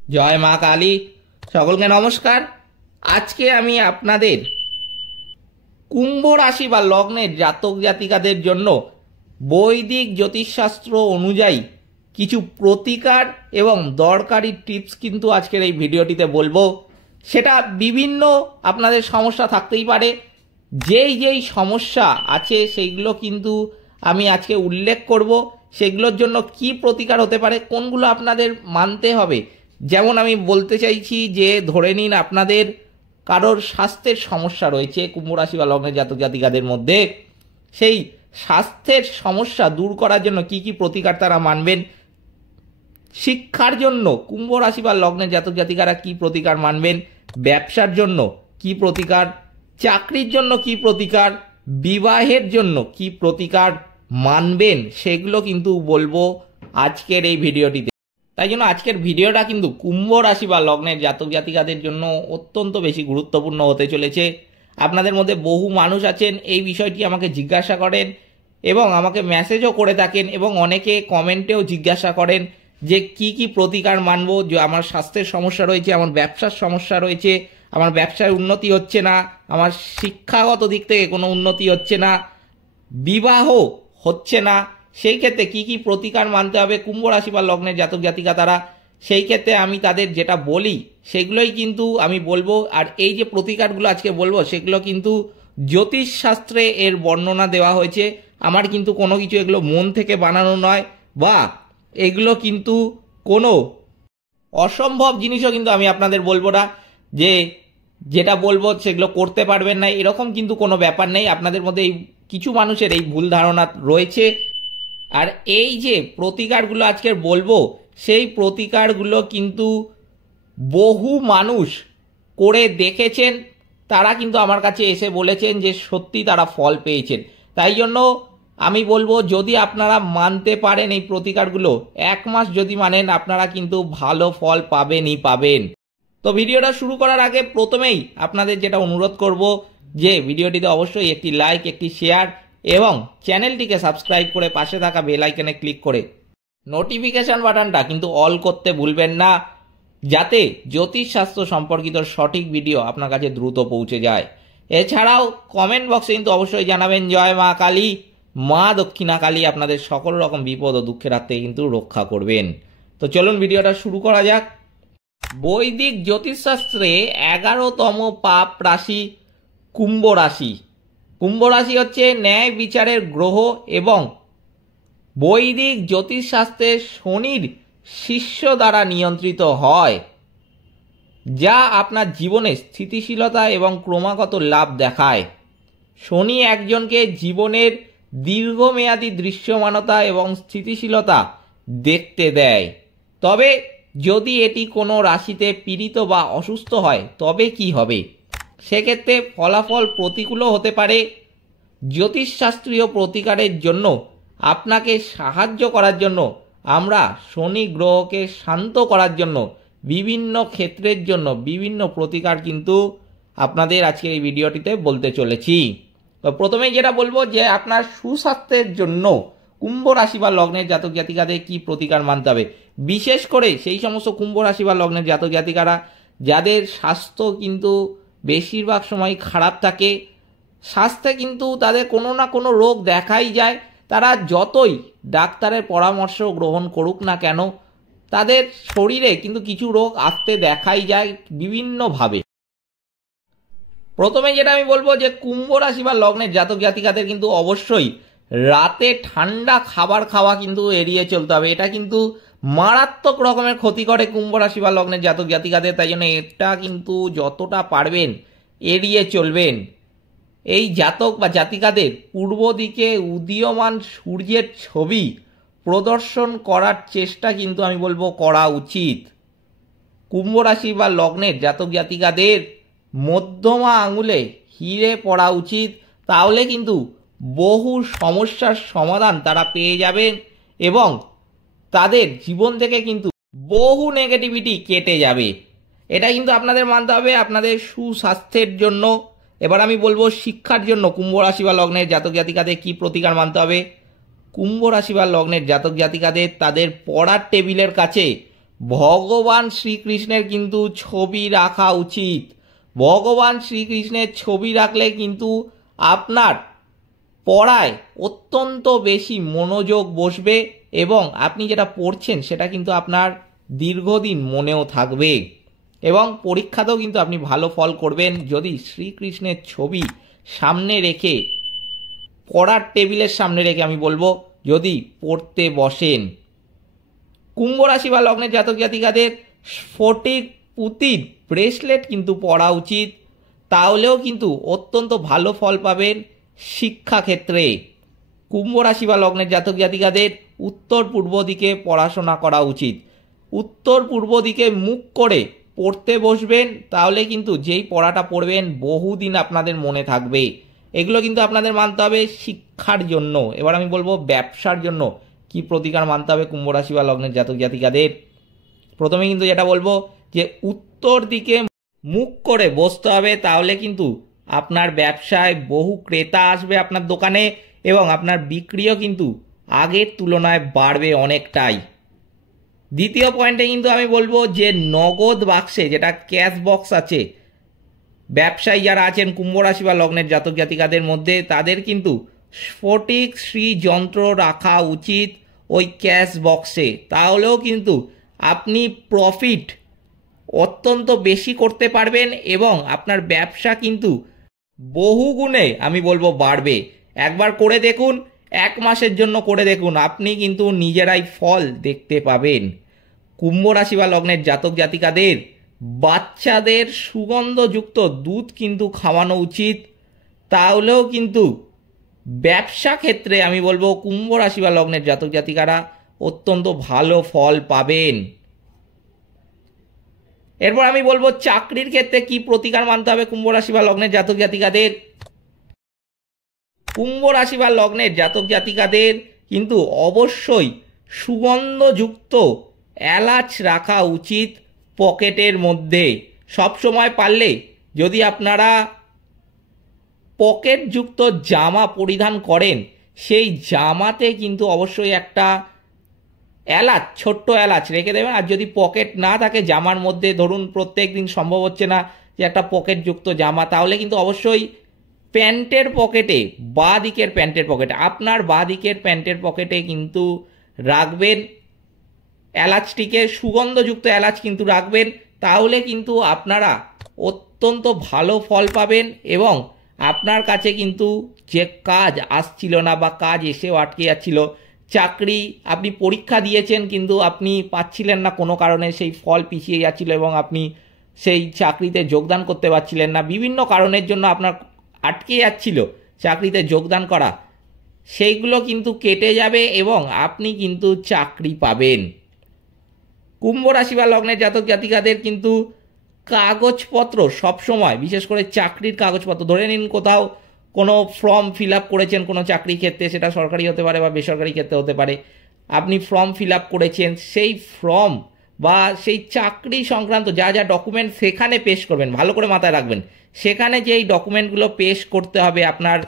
জয় মা কালী। সকলকে নমস্কার। আজকে আমি আপনাদের কুম্ভ রাশি বা লগ্নের জাতক জাতিকাদের জন্য বৈদিক জ্যোতিষশাস্ত্র অনুযায়ী কিছু প্রতিকার এবং দরকারি টিপস কিন্তু আজকের এই ভিডিওটিতে বলবো। সেটা বিভিন্ন আপনাদের সমস্যা থাকতেই পারে, যেই সমস্যা আছে সেইগুলো কিন্তু আমি আজকে উল্লেখ করব। সেগুলোর জন্য কি প্রতিকার হতে পারে, কোনগুলো আপনাদের মানতে হবে। যেমন আমি বলতে চাইছি যে ধরে নিন আপনাদের কারোর স্বাস্থ্যের সমস্যা রয়েছে কুম্ভ রাশি বা লগ্নের জাতক জাতিকাদের মধ্যে, সেই স্বাস্থ্যের সমস্যা দূর করার জন্য কি কি প্রতিকার তারা মানবেন। শিক্ষার জন্য কুম্ভ রাশি বা লগ্নের জাতক জাতিকারা কি প্রতিকার মানবেন, ব্যবসার জন্য কি প্রতিকার, চাকরির জন্য কি প্রতিকার, বিবাহের জন্য কি প্রতিকার মানবেন, সেগুলো কিন্তু বলবো আজকের এই ভিডিওটিতে। তাই জন্য আজকের ভিডিওটা কিন্তু কুম্ভ রাশি বা লগ্নের জাতক জাতিকাদের জন্য অত্যন্ত বেশি গুরুত্বপূর্ণ হতে চলেছে। আপনাদের মধ্যে বহু মানুষ আছেন এই বিষয়টি আমাকে জিজ্ঞাসা করেন এবং আমাকে মেসেজও করে থাকেন, এবং অনেকে কমেন্টেও জিজ্ঞাসা করেন যে কি কি প্রতিকার মানবো। যে আমার স্বাস্থ্যের সমস্যা রয়েছে, আমার ব্যবসার সমস্যা রয়েছে, আমার ব্যবসায় উন্নতি হচ্ছে না, আমার শিক্ষাগত দিক থেকে কোনো উন্নতি হচ্ছে না, বিবাহ হচ্ছে না, সেই ক্ষেত্রে কি কি প্রতিকার মানতে হবে কুম্ভ রাশি বা লগ্নের জাতক জাতিকা তারা। সেই ক্ষেত্রে আমি তাদের যেটা বলি সেগুলোই কিন্তু আমি বলবো। আর এই যে প্রতিকারগুলো আজকে বলবো সেগুলো কিন্তু জ্যোতিষশাস্ত্রে এর বর্ণনা দেওয়া হয়েছে। আমার কিন্তু কোনো কিছু এগুলো মন থেকে বানানো নয়, বা এগুলো কিন্তু কোনো অসম্ভব জিনিসও কিন্তু আমি আপনাদের বলবো না যে যেটা বলবো সেগুলো করতে পারবেন না, এরকম কিন্তু কোনো ব্যাপার নেই। আপনাদের মধ্যে এই কিছু মানুষের এই ভুল ধারণা রয়েছে। আর এই যে প্রতিকারগুলো আজকের বলবো সেই প্রতিকারগুলো কিন্তু বহু মানুষ করে দেখেছেন, তারা কিন্তু আমার কাছে এসে বলেছেন যে সত্যি তারা ফল পেয়েছেন। তাই জন্য আমি বলবো যদি আপনারা মানতে পারেন এই প্রতিকারগুলো, 1 মাস যদি মানেন আপনারা কিন্তু ভালো ফল পাবেনই পাবেন। তো ভিডিওটা শুরু করার আগে প্রথমেই আপনাদের যেটা অনুরোধ করব যে ভিডিওটিতে অবশ্যই একটি লাইক, একটি শেয়ার এবং চ্যানেলটিকে সাবস্ক্রাইব করে পাশে থাকা বেল আইকনে ক্লিক করে নোটিফিকেশন বাটনটা কিন্তু অল করতে ভুলবেন না, যাতে জ্যোতিষশাস্ত্র সম্পর্কিত সঠিক ভিডিও আপনার কাছে দ্রুত পৌঁছে যায়। এছাড়াও কমেন্ট বক্সে কিন্তু অবশ্যই জানাবেন জয় মা কালী। মা দক্ষিণা কালী আপনাদের সকল রকম বিপদ ও দুঃখের হাত থেকে কিন্তু রক্ষা করবেন। তো চলুন ভিডিওটা শুরু করা যাক। বৈদিক জ্যোতিষশাস্ত্রে 11তম পাপ রাশি কুম্ভ রাশি। কুম্ভ রাশি হচ্ছে ন্যায় বিচারের গ্রহ এবং বৈদিক জ্যোতিষশাস্ত্রে শনির শিষ্য দ্বারা নিয়ন্ত্রিত হয়, যা আপনার জীবনে স্থিতিশীলতা এবং ক্রমাগত লাভ দেখায়। শনি একজনকে জীবনের দীর্ঘমেয়াদী দৃশ্যমানতা এবং স্থিতিশীলতা দেখতে দেয়। তবে যদি এটি কোনো রাশিতে পীড়িত বা অসুস্থ হয় তবে কি হবে, সেক্ষেত্রে ফলাফল প্রতিকূলও হতে পারে। জ্যোতিষশাস্ত্রীয় প্রতিকারের জন্য আপনাকে সাহায্য করার জন্য আমরা শনি গ্রহকে শান্ত করার জন্য বিভিন্ন ক্ষেত্রের জন্য বিভিন্ন প্রতিকার কিন্তু আপনাদের আজকে এই ভিডিওটিতে বলতে চলেছি। তো প্রথমেই যেটা বলবো যে আপনার সুস্বাস্থ্যের জন্য কুম্ভ রাশি বা লগ্নের জাতক জাতিকাদের কি প্রতিকার মানতে হবে। বিশেষ করে সেই সমস্ত কুম্ভ রাশি বা লগ্নের জাতক জাতিকারা যাদের স্বাস্থ্য কিন্তু বেশিরভাগ সময় খারাপ থাকে, স্বাস্থ্যে কিন্তু তাদের কোনো না কোনো রোগ দেখাই যায়, তারা যতই ডাক্তারের পরামর্শ গ্রহণ করুক না কেন তাদের শরীরে কিন্তু কিছু রোগ আসতে দেখাই যায় বিভিন্নভাবে। প্রথমে যেটা আমি বলবো যে কুম্ভ রাশি বা লগ্নের জাতক জাতিকাদের কিন্তু অবশ্যই রাতে ঠান্ডা খাবার খাওয়া কিন্তু এড়িয়ে চলতে হবে। এটা কিন্তু মারাত্মক রকমের ক্ষতি করে কুম্ভ রাশি বা লগ্নের জাতক জাতিকাদের, তাই জন্য এটা কিন্তু যতটা পারবেন এড়িয়ে চলবেন। এই জাতক বা জাতিকাদের পূর্ব দিকে উদীয়মান সূর্যের ছবি প্রদর্শন করার চেষ্টা কিন্তু আমি বলবো করা উচিত। কুম্ভ রাশি বা লগ্নের জাতক জাতিকাদের মধ্যমা আঙুলে হিরে পড়া উচিত, তাহলে কিন্তু বহু সমস্যার সমাধান তারা পেয়ে যাবেন এবং তাদের জীবন থেকে কিন্তু বহু নেগেটিভিটি কেটে যাবে। এটা কিন্তু আপনাদের মানতে হবে আপনাদের সুস্বাস্থ্যের জন্য। এবার আমি বলবো শিক্ষার জন্য কুম্ভ রাশি বা লগ্নের জাতক জাতিকাদের কি প্রতিকার মানতে হবে। কুম্ভ রাশি বা লগ্নের জাতক জাতিকাদের তাদের পড়ার টেবিলের কাছে ভগবান শ্রীকৃষ্ণের কিন্তু ছবি রাখা উচিত। ভগবান শ্রীকৃষ্ণের ছবি রাখলে কিন্তু আপনার পড়ায় অত্যন্ত বেশি মনোযোগ বসবে এবং আপনি যেটা পড়ছেন সেটা কিন্তু আপনার দীর্ঘদিন মনেও থাকবে এবং পরীক্ষাতেও কিন্তু আপনি ভালো ফল করবেন যদি শ্রীকৃষ্ণের ছবি সামনে রেখে, পড়ার টেবিলের সামনে রেখে আমি বলবো, যদি পড়তে বসেন। কুম্ভ রাশি বা লগ্নের জাতক জাতিকাদের স্ফটিক পুঁতির ব্রেসলেট কিন্তু পরা উচিত, তাহলেও কিন্তু অত্যন্ত ভালো ফল পাবেন শিক্ষাক্ষেত্রে। কুম্ভ রাশি বা লগ্নের জাতক জাতিকাদের উত্তর পূর্ব দিকে পড়াশোনা করা উচিত। উত্তর পূর্ব দিকে মুখ করে পড়তে বসবেন, তাহলে কিন্তু যেই পড়াটা পড়বেন বহুদিন আপনাদের মনে থাকবে। এগুলো কিন্তু আপনাদের মানতে হবে শিক্ষার জন্য। এবার আমি বলবো ব্যবসার জন্য কি প্রতিকার মানতে হবে কুম্ভ রাশি বা লগ্নের জাতক জাতিকাদের। প্রথমে কিন্তু যেটা বলবো যে উত্তর দিকে মুখ করে বসতে হবে, তাহলে কিন্তু আপনার ব্যবসায় বহু ক্রেতা আসবে আপনার দোকানে এবং আপনার বিক্রিও কিন্তু আগের তুলনায় বাড়বে অনেকটাই। দ্বিতীয় পয়েন্টে কিন্তু আমি বলবো যে নগদ বাক্সে, যেটা ক্যাশ বক্স আছে, ব্যবসায়ী যারা আছেন কুম্ভ রাশি বা লগ্নের জাতক জাতিকাদের মধ্যে, তাদের কিন্তু স্ফটিক শ্রী যন্ত্র রাখা উচিত ওই ক্যাশ বক্সে, তাহলেও কিন্তু আপনি প্রফিট অত্যন্ত বেশি করতে পারবেন এবং আপনার ব্যবসা কিন্তু বহুগুণে আমি বলবো বাড়বে। একবার করে দেখুন, 1 মাসের জন্য করে দেখুন, আপনি কিন্তু নিজেরাই ফল দেখতে পাবেন। কুম্ভ রাশি বা লগ্নের জাতক জাতিকাদের বাচ্চাদের সুগন্ধযুক্ত দুধ কিন্তু খাওয়ানো উচিত, তাহলেও কিন্তু ব্যবসা ক্ষেত্রে আমি বলবো কুম্ভ রাশি বা লগ্নের জাতক জাতিকারা অত্যন্ত ভালো ফল পাবেন। এরপর আমি বলবো চাকরির ক্ষেত্রে কি প্রতিকার মানতে হবে কুম্ভ রাশি বা লগ্নের জাতক জাতিকাদের। কুম্ভ রাশি বা লগ্নের জাতক জাতিকাদের কিন্তু অবশ্যই সুগন্ধযুক্ত এলাচ রাখা উচিত পকেটের মধ্যে। সবসময় পারলে যদি আপনারা পকেটযুক্ত জামা পরিধান করেন, সেই জামাতে কিন্তু অবশ্যই একটা এলাচ, ছোট্ট এলাচ রেখে দেবেন। আর যদি পকেট না থাকে জামার মধ্যে, ধরুন প্রত্যেক দিন সম্ভব হচ্ছে না যে একটা পকেটযুক্ত জামা, তাহলে কিন্তু অবশ্যই প্যান্টের পকেটে, বাঁ দিকের প্যান্টের পকেটে, আপনার বাঁ দিকের প্যান্টের পকেটে কিন্তু রাখবেন এলাচটিকে, সুগন্ধযুক্ত এলাচ কিন্তু রাখবেন, তাহলে কিন্তু আপনারা অত্যন্ত ভালো ফল পাবেন এবং আপনার কাছে কিন্তু যে কাজ আসছিল না বা কাজ এসেও আটকে যাচ্ছিল, চাকরি আপনি পরীক্ষা দিয়েছেন কিন্তু আপনি পাচ্ছিলেন না কোনো কারণে, সেই ফল পিছিয়ে যাচ্ছিল এবং আপনি সেই চাকরিতে যোগদান করতে পারছিলেন না, বিভিন্ন কারণের জন্য আপনার আটকে যাচ্ছিল চাকরিতে যোগদান করা, সেইগুলো কিন্তু কেটে যাবে এবং আপনি কিন্তু চাকরি পাবেন। কুম্ভ রাশি বা লগ্নের জাতক জাতিকাদের কিন্তু কাগজপত্র সবসময়, বিশেষ করে চাকরির কাগজপত্র, ধরে নিন কোথাও কোনো ফর্ম ফিল আপ করেছেন কোনো চাকরি ক্ষেত্রে, সেটা সরকারি হতে পারে বা বেসরকারি ক্ষেত্রে হতে পারে, আপনি ফর্ম ফিল আপ করেছেন, সেই ফর্ম বা সেই চাকরি সংক্রান্ত যা যা ডকুমেন্ট সেখানে পেশ করবেন, ভালো করে মাথায় রাখবেন, সেখানে যেই ডকুমেন্টগুলো পেশ করতে হবে, আপনার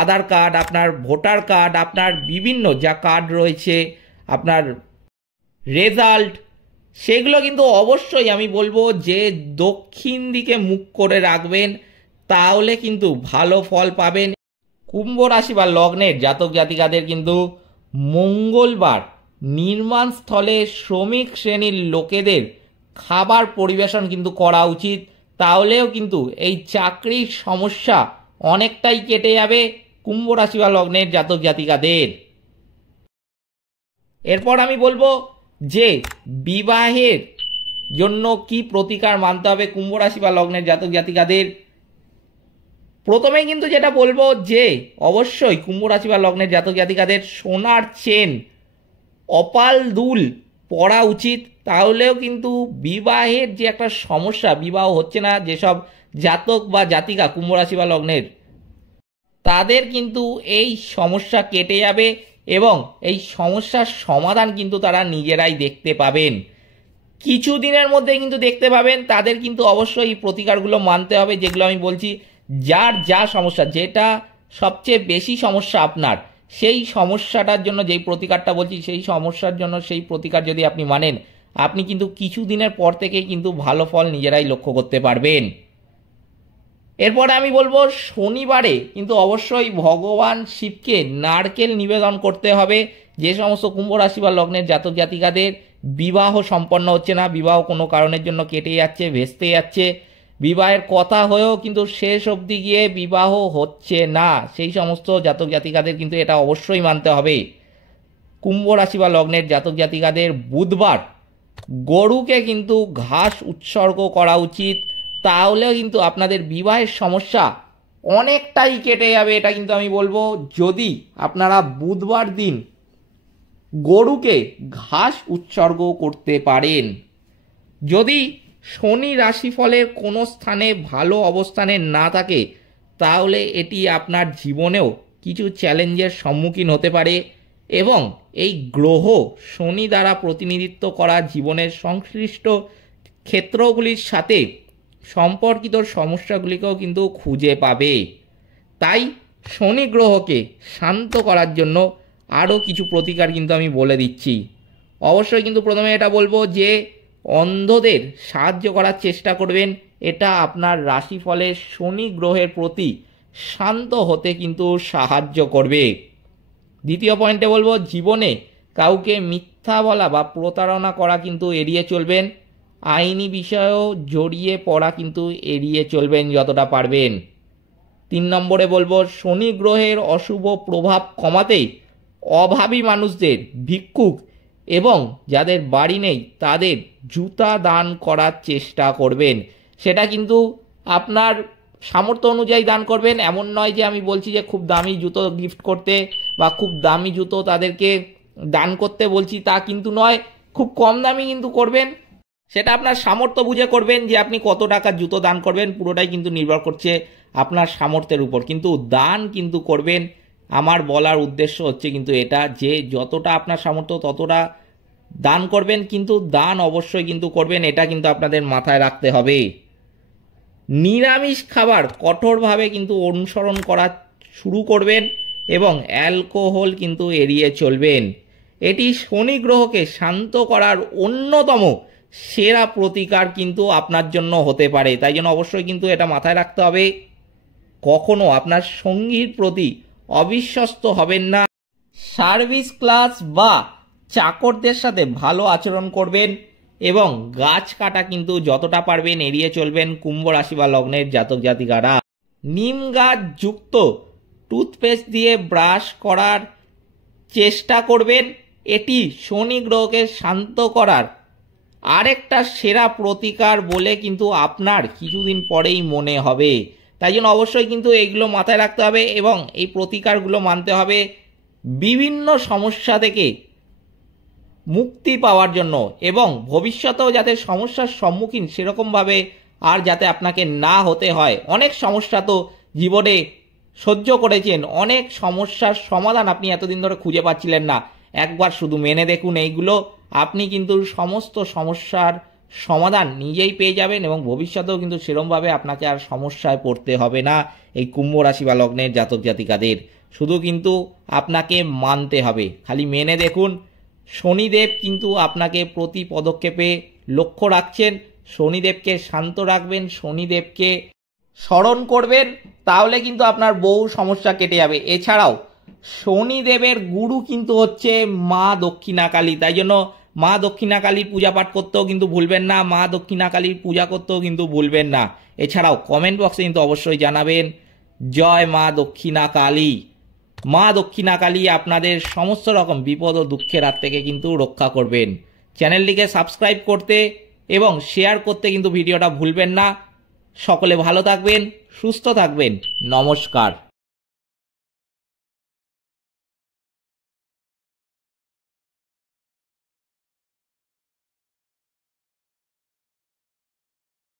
আধার কার্ড, আপনার ভোটার কার্ড, আপনার বিভিন্ন যা কার্ড রয়েছে, আপনার রেজাল্ট, সেগুলো কিন্তু অবশ্যই আমি বলবো যে দক্ষিণ দিকে মুখ করে রাখবেন, তাহলে কিন্তু ভালো ফল পাবেন। কুম্ভ রাশি বা লগ্নের জাতক জাতিকাদের কিন্তু মঙ্গলবার নির্মাণ স্থলে শ্রমিক শ্রেণীর লোকেদের খাবার পরিবেশন কিন্তু করা উচিত, তাহলেও কিন্তু এই চাকরির সমস্যা অনেকটাই কেটে যাবে কুম্ভ রাশি বা লগ্নের জাতক জাতিকাদের। এরপর আমি বলবো যে বিবাহের জন্য কি প্রতিকার মানতে হবে কুম্ভ রাশি বা লগ্নের জাতক জাতিকাদের। প্রথমে কিন্তু যেটা বলবো যে অবশ্যই কুম্ভ রাশি বা লগ্নের জাতক জাতিকাদের সোনার চেন, অপাল দুল পরা উচিত, তাহলেও কিন্তু বিবাহের যে একটা সমস্যা, বিবাহ হচ্ছে না যেসব জাতক বা জাতিকা কুম্ভ রাশি বা লগ্নের, তাদের কিন্তু এই সমস্যা কেটে যাবে এবং এই সমস্যার সমাধান কিন্তু তারা নিজেরাই দেখতে পাবেন। কিছু দিনের মধ্যে কিন্তু দেখতে পাবেন। তাদের কিন্তু অবশ্যই এই প্রতিকারগুলো মানতে হবে, যেগুলো আমি বলছি। যার যা সমস্যা, যেটা সবচেয়ে বেশি সমস্যা আপনার, সেই সমস্যাটার জন্য যেই প্রতিকারটা বলছি, সেই সমস্যার জন্য সেই প্রতিকার যদি আপনি মানেন, আপনি কিন্তু কিছু দিনের পর থেকে কিন্তু ভালো ফল নিজেরাই লক্ষ্য করতে পারবেন। এরপরে আমি বলবো শনিবারে কিন্তু অবশ্যই ভগবান শিবকে নারকেল নিবেদন করতে হবে। যে সমস্ত কুম্ভ রাশি বা লগ্নের জাতক জাতিকাদের বিবাহ সম্পন্ন হচ্ছে না, বিবাহ কোনো কারণের জন্য কেটে যাচ্ছে, ভেস্তে যাচ্ছে, বিবাহের কথা হয়েও কিন্তু শেষ অবধি গিয়ে বিবাহ হচ্ছে না, সেই সমস্ত জাতক জাতিকাদের কিন্তু এটা অবশ্যই মানতে হবে। কুম্ভ রাশি বা লগ্নের জাতক জাতিকাদের বুধবার গরুকে কিন্তু ঘাস উৎসর্গ করা উচিত, তাহলেও কিন্তু আপনাদের বিবাহের সমস্যা অনেকটাই কেটে যাবে। এটা কিন্তু আমি বলবো, যদি আপনারা বুধবার দিন গরুকে ঘাস উৎসর্গ করতে পারেন। যদি শনি রাশিফলের কোনো স্থানে ভালো অবস্থানে না থাকে, তাহলে এটি আপনার জীবনেও কিছু চ্যালেঞ্জের সম্মুখীন হতে পারে এবং এই গ্রহ শনি দ্বারা প্রতিনিধিত্ব করা জীবনের সংশ্লিষ্ট ক্ষেত্রগুলির সাথে সম্পর্কিত সমস্যাগুলিকেও কিন্তু খুঁজে পাবে। তাই শনি গ্রহকে শান্ত করার জন্য আরও কিছু প্রতিকার কিন্তু আমি বলে দিচ্ছি। অবশ্যই কিন্তু প্রথমে এটা বলবো যে অন্ধদের সাহায্য করার চেষ্টা করবেন, এটা আপনার রাশিফলের শনি গ্রহের প্রতি শান্ত হতে কিন্তু সাহায্য করবে। দ্বিতীয় পয়েন্টে বলবো জীবনে কাউকে মিথ্যা বলা বা প্রতারণা করা কিন্তু এড়িয়ে চলবেন, আইনি বিষয়েও জড়িয়ে পড়া কিন্তু এড়িয়ে চলবেন যতটা পারবেন। 3 নম্বরে বলবো শনি গ্রহের অশুভ প্রভাব কমাতে অভাবী মানুষদের, ভিক্ষুক এবং যাদের বাড়ি নেই তাদের জুতা দান করার চেষ্টা করবেন। সেটা কিন্তু আপনার সামর্থ্য অনুযায়ী দান করবেন, এমন নয় যে আমি বলছি যে খুব দামি জুতো গিফট করতে বা খুব দামি জুতো তাদেরকে দান করতে বলছি, তা কিন্তু নয়। খুব কম দামি কিন্তু করবেন, সেটা আপনার সামর্থ্য বুঝে করবেন। যে আপনি কত টাকার জুতো দান করবেন পুরোটাই কিন্তু নির্ভর করছে আপনার সামর্থ্যের উপর, কিন্তু দান কিন্তু করবেন। আমার বলার উদ্দেশ্য হচ্ছে কিন্তু এটা যে যতটা আপনার সামর্থ্য ততটা দান করবেন, কিন্তু দান অবশ্যই কিন্তু করবেন, এটা কিন্তু আপনাদের মাথায় রাখতে হবে। নিরামিষ খাবার কঠোরভাবে কিন্তু অনুসরণ করা শুরু করবেন এবং অ্যালকোহল কিন্তু এড়িয়ে চলবেন। এটি শনি গ্রহকে শান্ত করার অন্যতম সেরা প্রতিকার কিন্তু আপনার জন্য হতে পারে। তাই জন্য অবশ্যই কিন্তু এটা মাথায় রাখতে হবে, কখনো আপনার সঙ্গীর প্রতি অবিশ্বস্ত হবেন না। সার্ভিস ক্লাস বা চাকরদের সাথে ভালো আচরণ করবেন এবং গাছ কাটা কিন্তু যতটা পারবেন এড়িয়ে চলবেন কুম্ভ রাশি বা লগ্নের জাতক জাতিকারা। নিম গাছ যুক্ত টুথপেস্ট দিয়ে ব্রাশ করার চেষ্টা করবেন, এটি শনি গ্রহকে শান্ত করার আরেকটা সেরা প্রতিকার বলে কিন্তু আপনার কিছুদিন পরেই মনে হবে। তাই জন্য অবশ্যই কিন্তু এইগুলো মাথায় রাখতে হবে এবং এই প্রতিকারগুলো মানতে হবে বিভিন্ন সমস্যা থেকে মুক্তি পাওয়ার জন্য এবং ভবিষ্যতেও যাতে সমস্যার সম্মুখীন সেরকমভাবে আর যাতে আপনাকে না হতে হয়। অনেক সমস্যা তো জীবনে সহ্য করেছেন, অনেক সমস্যার সমাধান আপনি এতদিন ধরে খুঁজে পাচ্ছিলেন না, একবার শুধু মেনে দেখুন এইগুলো, আপনি কিন্তু সমস্ত সমস্যার সমাধান নিজেই পেয়ে যাবেন এবং ভবিষ্যতেও কিন্তু সেরকমভাবে আপনাকে আর সমস্যায় পড়তে হবে না। এই কুম্ভ রাশি বা লগ্নের জাতক জাতিকাদের শুধু কিন্তু আপনাকে মানতে হবে, খালি মেনে দেখুন। শনিদেব কিন্তু আপনাকে প্রতি পদক্ষেপে লক্ষ্য রাখছেন, শনিদেবকে শান্ত রাখবেন, শনিদেবকে স্মরণ করবেন, তাহলে কিন্তু আপনার বহু সমস্যা কেটে যাবে। এছাড়াও শনিদেবের গুরু কিন্তু হচ্ছে মা দক্ষিণাকালী, তাই জন্য মা দক্ষিণাকালীর পূজা পাঠ করতেও কিন্তু ভুলবেন না, মা দক্ষিণাকালীর পূজা করতেও কিন্তু ভুলবেন না। এছাড়াও কমেন্ট বক্সে কিন্তু অবশ্যই জানাবেন জয় মা দক্ষিণাকালী। মা দক্ষিণাকালী আপনাদের সমস্ত রকম বিপদ ও দুঃখের হাত থেকে কিন্তু রক্ষা করবেন। চ্যানেলটিকে সাবস্ক্রাইব করতে এবং শেয়ার করতে কিন্তু ভিডিওটা ভুলবেন না। সকলে ভালো থাকবেন, সুস্থ থাকবেন, নমস্কার।